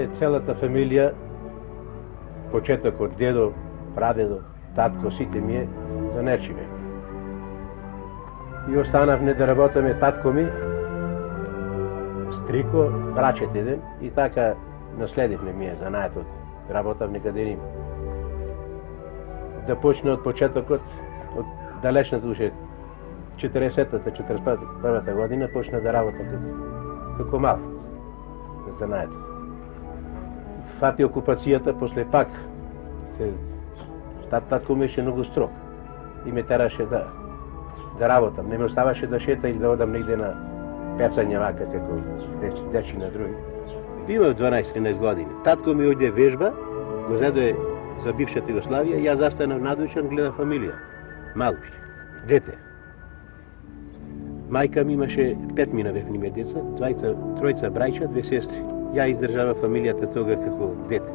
ние целата фамилија, почеток од дедо, прадедо, татко, сите ми е за Нерчиве. И останавме да работиме татко ми, стрико, брачет еден и така наследивме ми занаетот. Работав некаде нима. Да почне од почетокот, од далечната уште 40-та, 41-та година почна да работам како мал занаетот. Фати окупацијата, после пак татко ми беше многу строг и ме тераше да работам. Не ме оставаше да шета или да одам негде на пецање вака како дечи на други. Имав 12-13 години. Татко ми ојде вежба, го зедоe за бившата Југославија, јас застанав надушен, гледам фамилија. Малушке, дете. Мајка ми имаше 5 вехними деца, тројца браќа, 2 сестри. Ја издржава фамилијата тога како дете.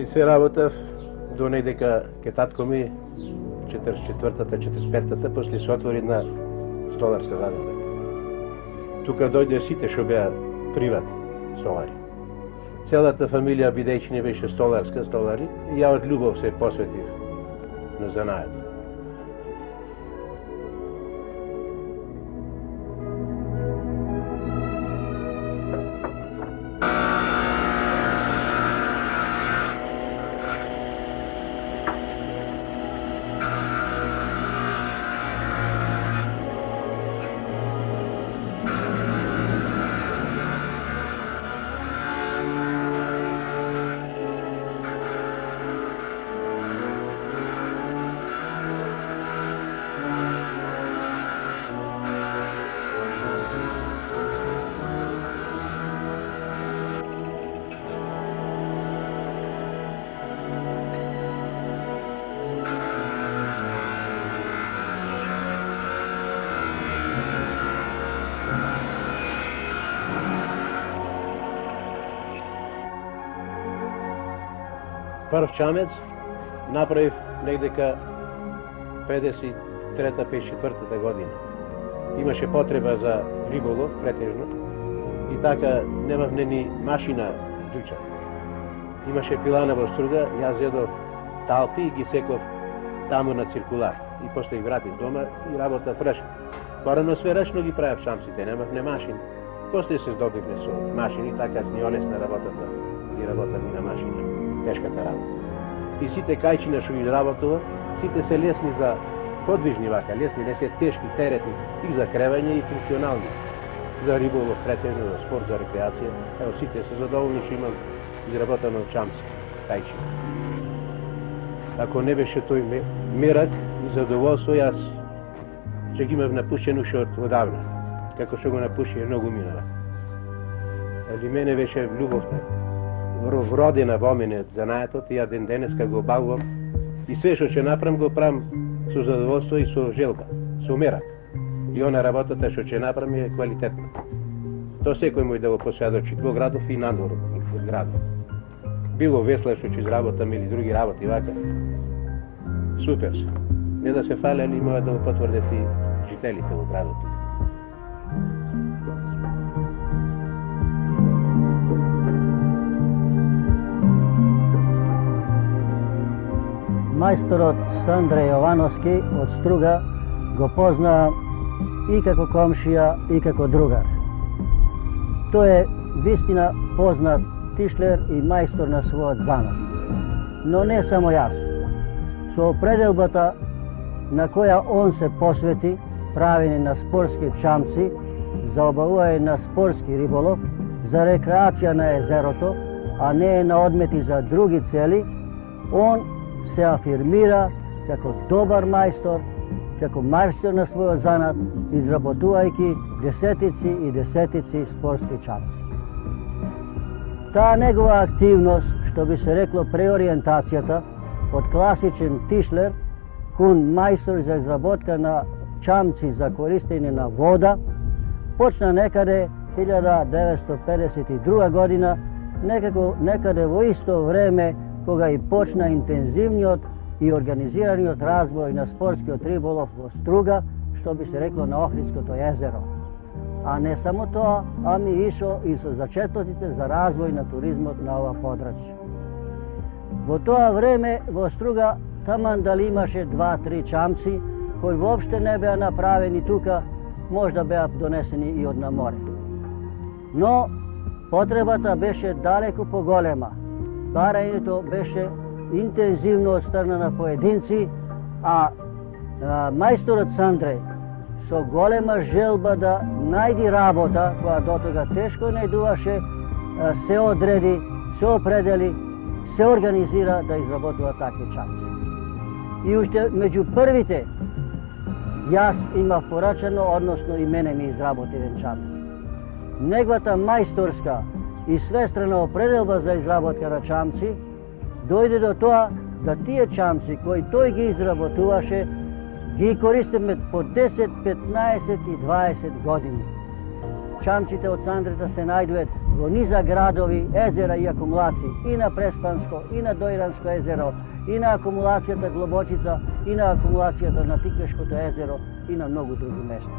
И се работав до недека ке татко ми 44-та, 45-та, после се отвори една столарска задруга. Тука дојде сите што беа приват столари. Целата фамилија, бидејќи не беше столари, и ја од љубов се посветив на занаето. Прв чамец направив негдека 53-54 година. Имаше потреба за риболов, претежно, и така немавме ни машина дуча. Имаше пилана во струга, јас зедов талпи и ги секов таму на циркулар. И после ги вратив дома и работав рачно. Порано све рачно ги правев шамците, немавме машини. После се здобивме со машини, така ни олесна работата, ги работам и на машина. Тешката работа. И сите кајчина што ги работува, сите се лесни за подвижни вака, лесни, не се тешки, теретни, и за кревање и функционални. За риболов, претежно, за спорт, за рекреација. Ево, сите се задоволни што имам изработано чамци, кајчина. Ако не беше тој мерак и задоволство, јас ќе ги имав напушен уште одавна, како што го напуши многу минава. Али мене беше љубовта вродена во мене занаетот и ја ден денеска го бавувам и све што ќе направам го правам со задоволство и со желба, со мерак. И она работата што ќе направам е квалитетна. То секој мој да го посведочи во градов и надвор од градов. Било весла што ќе изработам или други работи вака. Супер се. Не да се фали, али може да го потврдат и жителите во градот. Мајсторот Сандре Јовановски од Струга го позна и како комшија и како другар. Тој е вистина познат тишлер и мајстор на својот занат. Но не само јас. Со определбата на која он се посвети, правење на спортски чамци, за обавување на спортски риболов, за рекреација на езерото, а не на одмети за други цели, он се афирмира како добар мајстор, како мајстор на својот занат, изработувајќи десетици и десетици спортски чамци. Таа негова активност, што би се рекло преориентацијата, од класичен тишлер кон мајстор за изработка на чамци за користење на вода, почна некаде 1952 година, некаде во исто време кога и почна интензивниот и организираниот развој на спортскиот риболов во Струга, што би се рекло на Охридското езеро. a ne samo to, ами и со зачетоците за развој на туризмот на ова подрачје. Во тоа време во Струга таман дали имаше 2-3 чамци кои воопште не беа направени тука, можда беа донесени и од на море. Но потребата беше далеко поголема. Барањето беше интензивно од страна на поединци, а мајсторот Сандре со голема желба да најди работа, која до тога тешко најдуваше, се одреди, се определи, се организира да изработува такви чамци. И уште меѓу првите јас имав порачено, односно и мене ми изработи еден чамец. Неговата мајсторска и свестрена определба за изработка на чамци дојде до тоа да тие чамци кои тој ги изработуваше ги користиме по 10, 15 и 20 години. Чамците од Сандрета се најдуваат во низа градови, езера и акумулации и на Преспанско, и на Дојранско езеро, и на акумулацијата Глобочица, и на акумулацијата на Тиквешкото езеро, и на многу други места.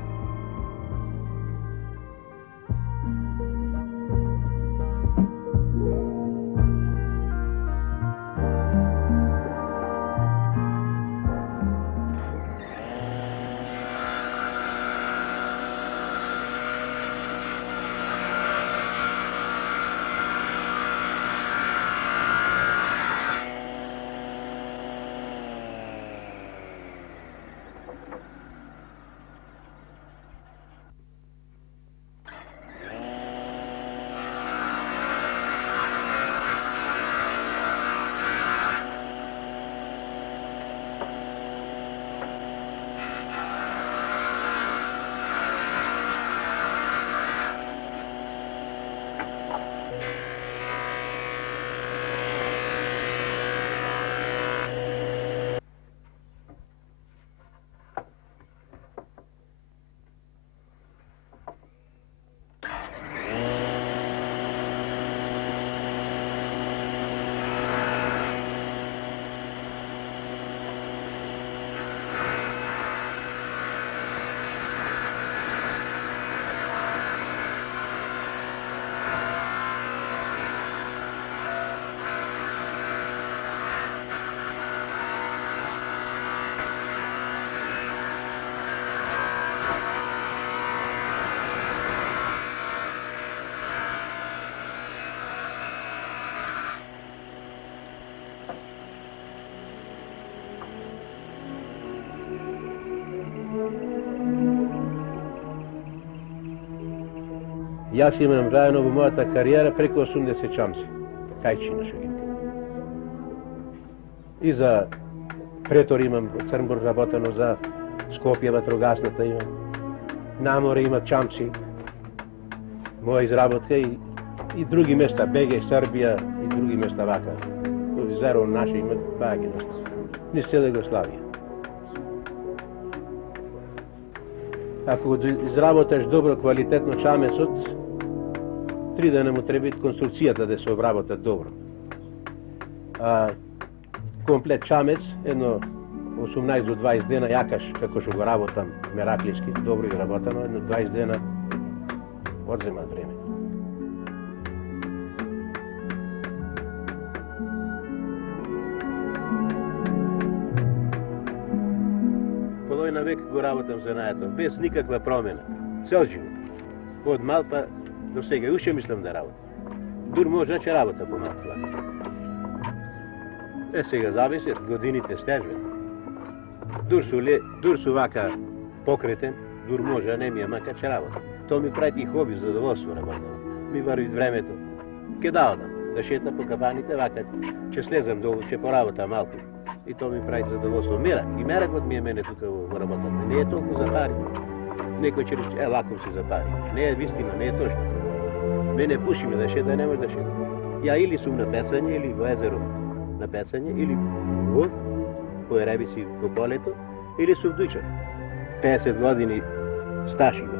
Јас имам заедно во мојата кариера преку 80 чамци. Кајчина што ги. И за Претор имам, Црнбур работено, за Скопје ватрогасната имам. На море имат чамци. Моја изработка и други места, БГ, Србија и други места вака. Заедно наши имат баги места. Низ цела Југославија. Ако го изработаш добро квалитетно чамецот, 3 дена му треба конструкцијата да се обработат добро. Комплет чамец, едно 18 до 20 дена, јакаш како што го работам мераклиски, добро ги работам, едно 20 дена одземат време. Половина век го работам занајато, без никаква промена. Цел живот. Од мал па до сега. Уште мислам да работам. Дур може че работа по малко. Сега зависи, годините стежват. Дур су вака покретен, дур може, не ми е мака че работам. То ми прави и хоби, задоволство работам. Ми върви времето. Ке да одам, да шета по кабаните, вака, че слезам долу, че поработам малко. И то ми прави задоволство. Мерак. И меракот ми е мене тука во работата. Не е толку за пари. Некој ќе рече, лаком си за пари. Не е вистина, не е точно. Мене пуши ме да шета, не може да шета. Ја или сум на пецање, или во езеро на пецање, или во поеребици во полето, или сум дујчар. 50 години стаж има.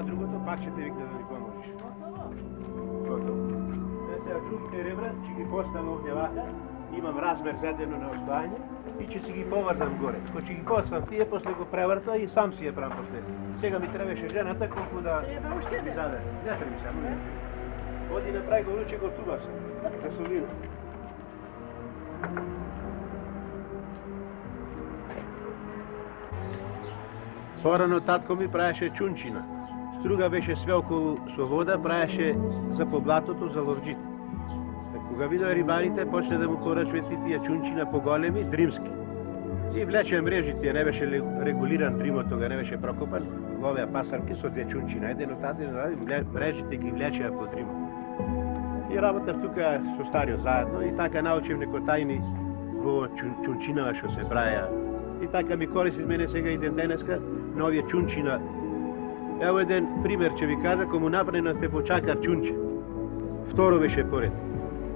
сега другото, пак ще те викна да ми помогнеш. Готово. Сега другите ребра, че ги поставям овдje вака, имам размер задено на оставanje и че си ги повързам горе. Ко че ги поставям тие, после го превърта и сам си я правам после. Сега ми трябваше жената колко да ги заде. Не трябва ми само. Оди направи го луче, готова съм. За солина. Порано татко ми правеше чунчина. Струга беше све около со вода, правеше за поблатото, за ловджите. Кога видя рибарите, почне да му поръчват и тия чунчина по-големи, дримски. И влече мрежи, тия не беше регулиран дримот, тога не беше прокопан, ловеа пасарки со тия чунчина. Еден от тази мрежите ги влечеа по дримот. И работав тука со Старио заедно и така научив неко тајни во чунчинава што се правеа. И така ми користи мене сега и ден денеска на овие чунчина. Ево еден пример ќе ви кажа, кому направено сте почакар чунче. Второ беше поред.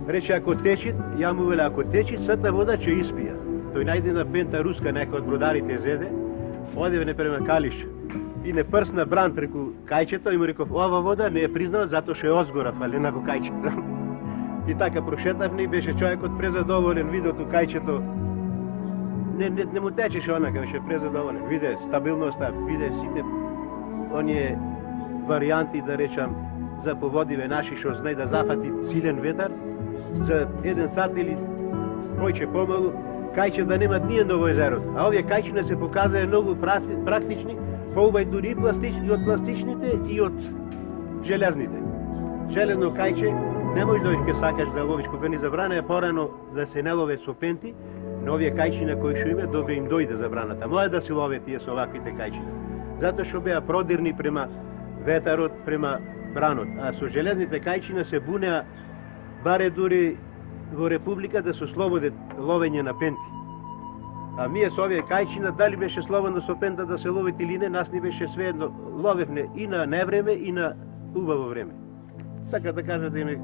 Рече, ако течи, ја му веле, ако течи, сата вода ќе испија. Тој најде на пента руска, некој од бродарите зеде, одеве према Калиш и не прсна бран преку кајчето и му реков, ова вода не е признала, затоа што е озгора фалена во кајчето. И така прошетавме и беше човекот презадоволен, видото кајчето. Не му течеше онака, беше презадоволен. Виде стабилноста, виде сите оние варианти, да речам, за поводиве наши, што знае да зафати силен ветар, за 1 сат или појче помалу, кајче да немат ниедно во езерото. А овие кајчина се показаа многу практични, поубај дури и од пластичните и од железните. Железно кајче не можеш да ке сакаш да ловиш, кога ни забрана е порано да се не лове со пенти, но овие кајчина кои што име, добре им дојде забраната. Може да се лове тие со оваквите кајчина. Затоа што беа продирни према ветарот, према бранот. А со железните кајчина се бунеа баре дури во Република да се слободе ловење на пенти. А ние со овие кајчина, дали беше слободно со пента да се ловите или не, нас ни беше свеедно, ловевне и на невреме и на убаво време. Сака да кажа да име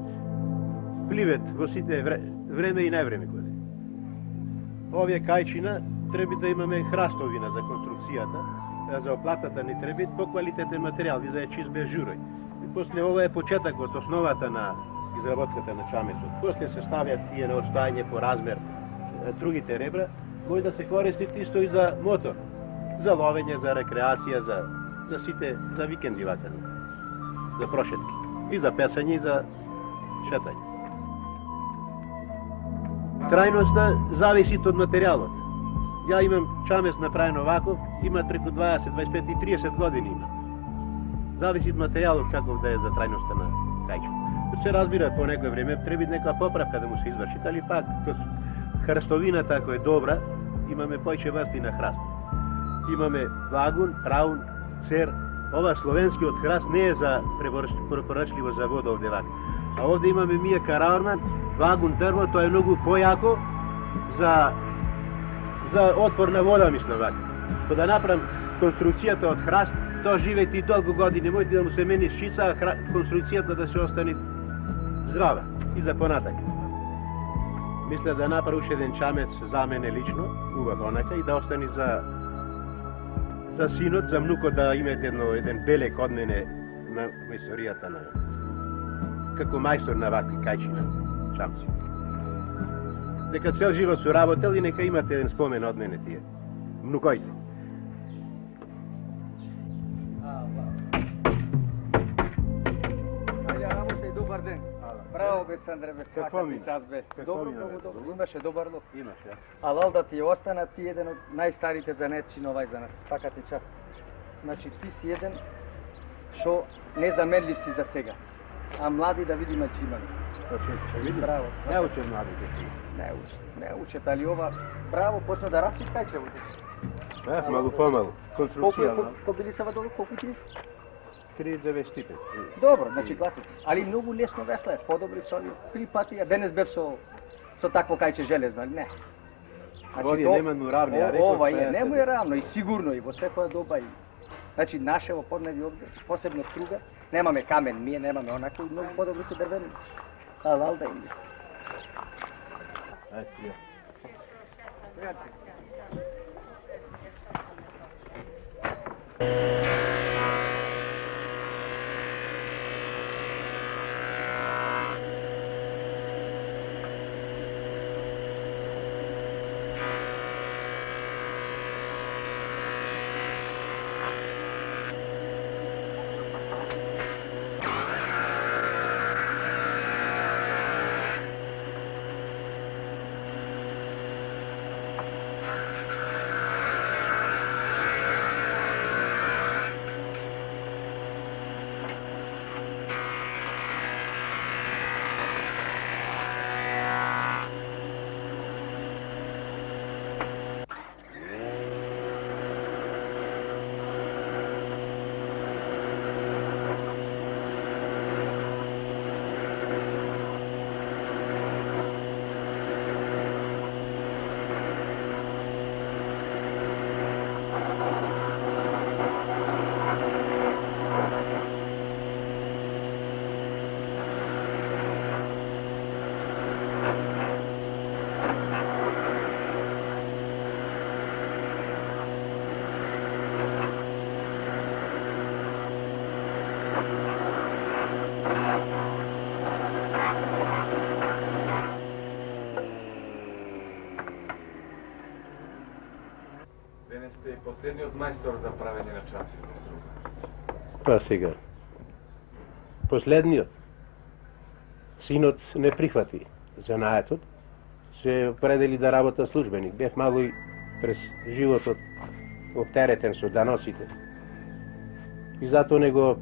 пливет во сите време и невреме кој. Овие кајчина треба да имаме храстовина за конструкцијата, за оплатата ни треба по-квалитетен материјал и за чист без журој. И после ова е почетокот, основата на изработката на чамецот. После се ставјат тие на отстојање по размер другите ребра, кои да се користат исто и за мотор, за ловење, за рекреација, за сите, за викенди вака, за прошетки, и за песање, и за шетање. Трајноста зависи од материјалот. Ја имам чамец направен овако, има преку 20, 25 и 30 години има. Зависи од материјалот каков да е за трајноста на кајчето. Се разбира, по некој време треба некоја поправка да му се изврши, али пак храстовината ако е добра, имаме појче врсти на храст. Имаме лагун, праун, цер. Ова словенскиот храст не е за препорачливо за вода овде вака. А овде имаме мија караорнан, вагун дрво, тоа е многу појако за отпор на вода, мислам вака. Кога да направам конструкцијата од храст, тоа живети и толку години, можете да му се мени шица, а конструкцијата да се остане здрава и за понатак. Мисля да направи уште еден чамец за мене лично, убав онака, и да остане за синот, за внукот да имате еден белек од мене на историјата на како мајстор на вакви кајчина чамци. Дека цел живот су работел и нека имате еден спомен од мене тие внукоите. Браво, бе, Сандре, бе, Какво ми? час, бе. Какво ми, Добро, бе? добро. Имаше добар лов. Имаш, ја? Алал да ти остана, ти еден од најстарите занетци на овај занет. Така ти час. Значи, ти си еден што незаменлив си за сега. А млади да видиме че имаме. Ќе видим. Браво. Не учат младите. Не учат, али ова, браво, почна да расти кајчевото. Малку помалу. Конструкција. Колку били са долу, колку ти? 3,9 степен. Добро, значи класично. Али многу лесно веслаеш, подобри со овие 3 пати, а денес бев со такво кајче железно, али не. Овие нема му равни, а реков ова е, нему е равно и сигурно и во секоја доба и. Значи наше во подневи овде, посебно струга, немаме камен, ние немаме онако и многу подобри се дрвени. Алал да име. Ајде, ја. последниот мајстор за правење на чамци во Струга? Па сега. Последниот. Синот не прихвати занаетот, се определи да работа службеник. Бев малку и през животот оптеретен со даносите. И затоа не го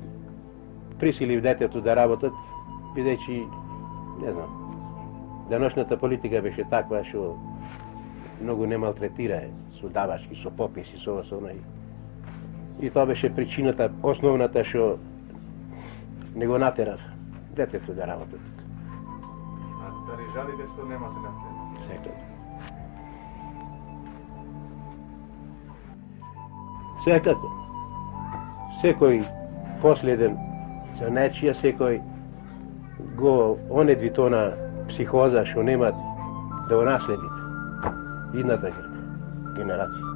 присилив детето да работат, бидејќи, не знам, деношната политика беше таква што многу не малтретирае со давачки, со пописи, со ова, со онај. И тоа беше причината, основната што не го натерав детето да работат. А дали жалите што немате наследник? Секако. Секако. Секој последен за нечија, секој го онедви тона психоза што немат да го наследите идната генерација.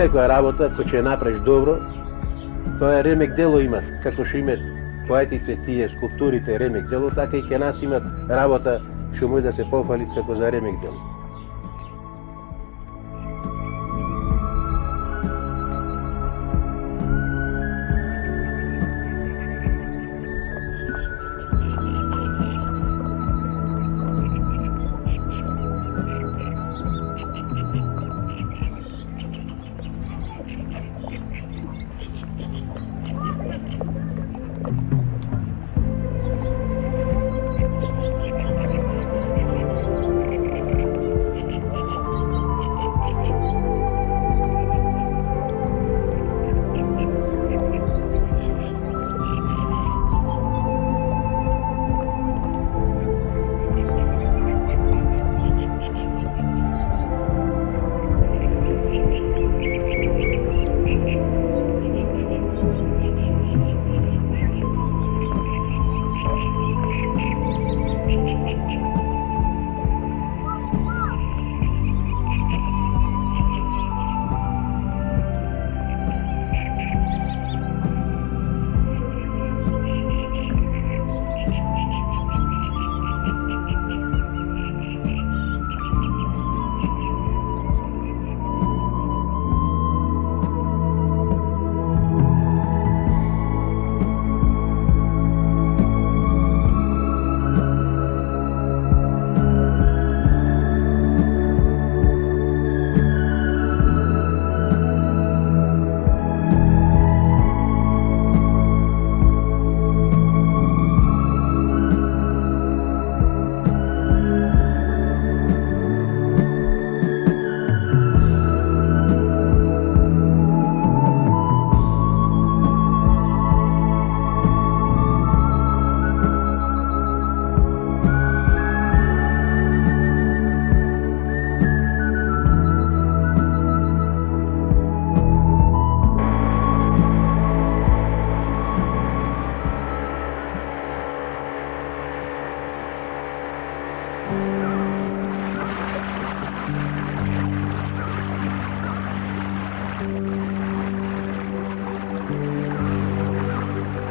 Секоја работа, кој ќе ја направиш добро, тоа е ремек дело имат, како што имат поетите тие скулптурите ремек дело, така и ке нас имат работа што може да се пофали како за ремек дело.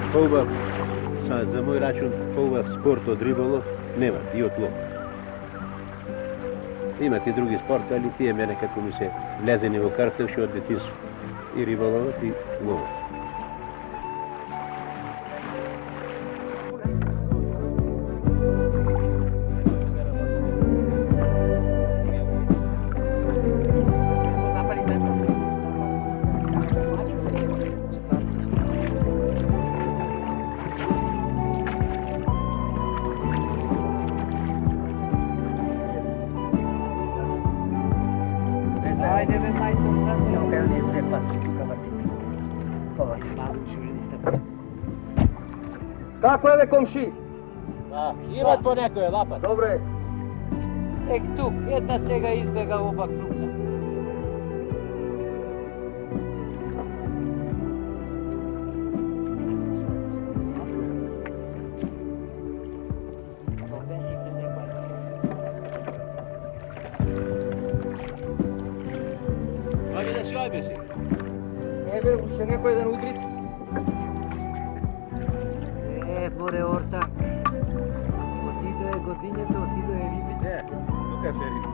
Поубав, за мој рачун, поубав спорт од риболов нема, и од лов. Имат и други спорти, али тие мене како ми се влезени во крвта уште од детинство. И риболовот и ловот. Како е, бе, комши? Имат по некој лапат. Добре. Ек тук, една сега избега оба крупна. Може да си обеси. Не бе, уште некој да удри. Море орта. Отиде годињето, отиде рибите. Тука се риби.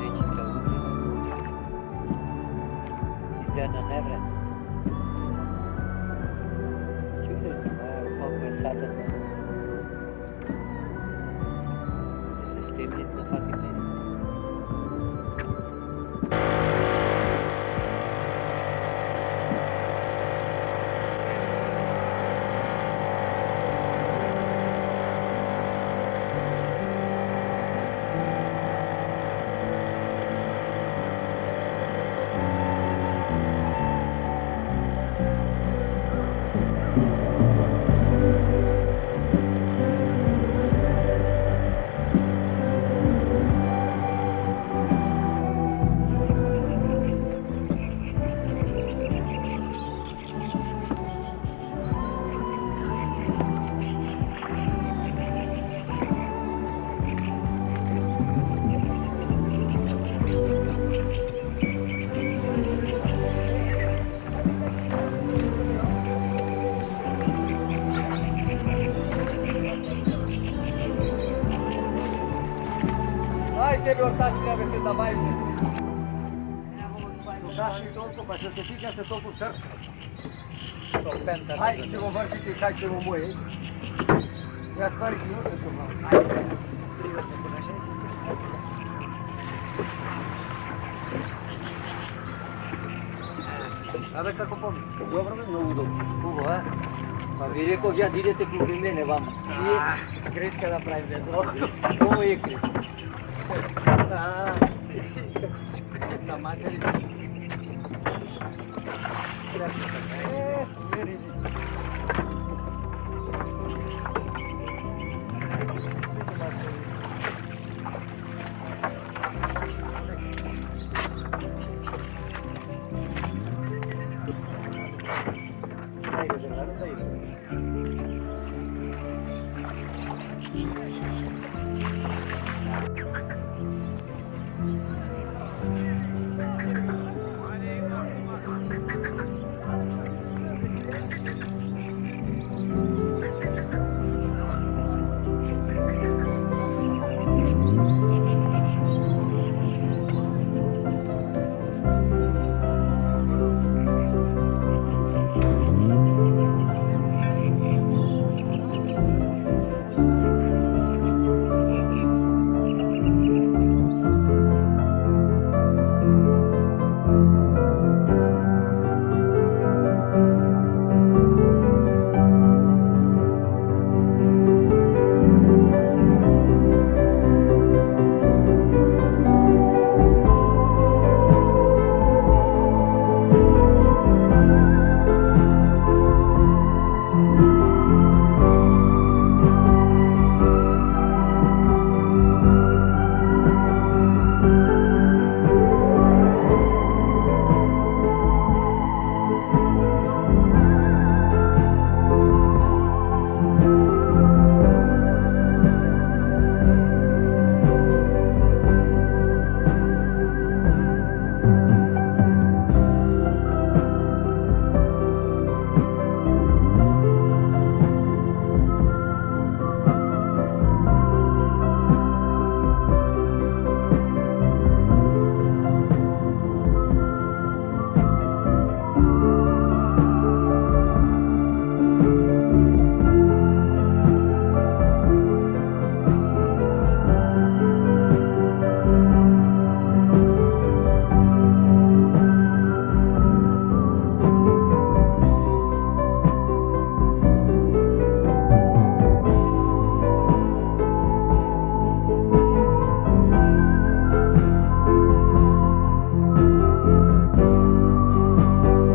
Речица удри. Изгледна невре. Чудесно, колко е сатът. Да се стемнят на факите. Hai тебе ортачи да се забавите. Слушаш и толку, па ще се фика се толку црска. Hai ќе го вършите и кај ќе го моje. Јас пари ќе оде тоа. Ајде. Абе како помни? Добро бе, многу добро. Хубаво, а? Па ви реков ја да идете круги мене вама. Грешка да правим дето. Ovo je gre. На матери.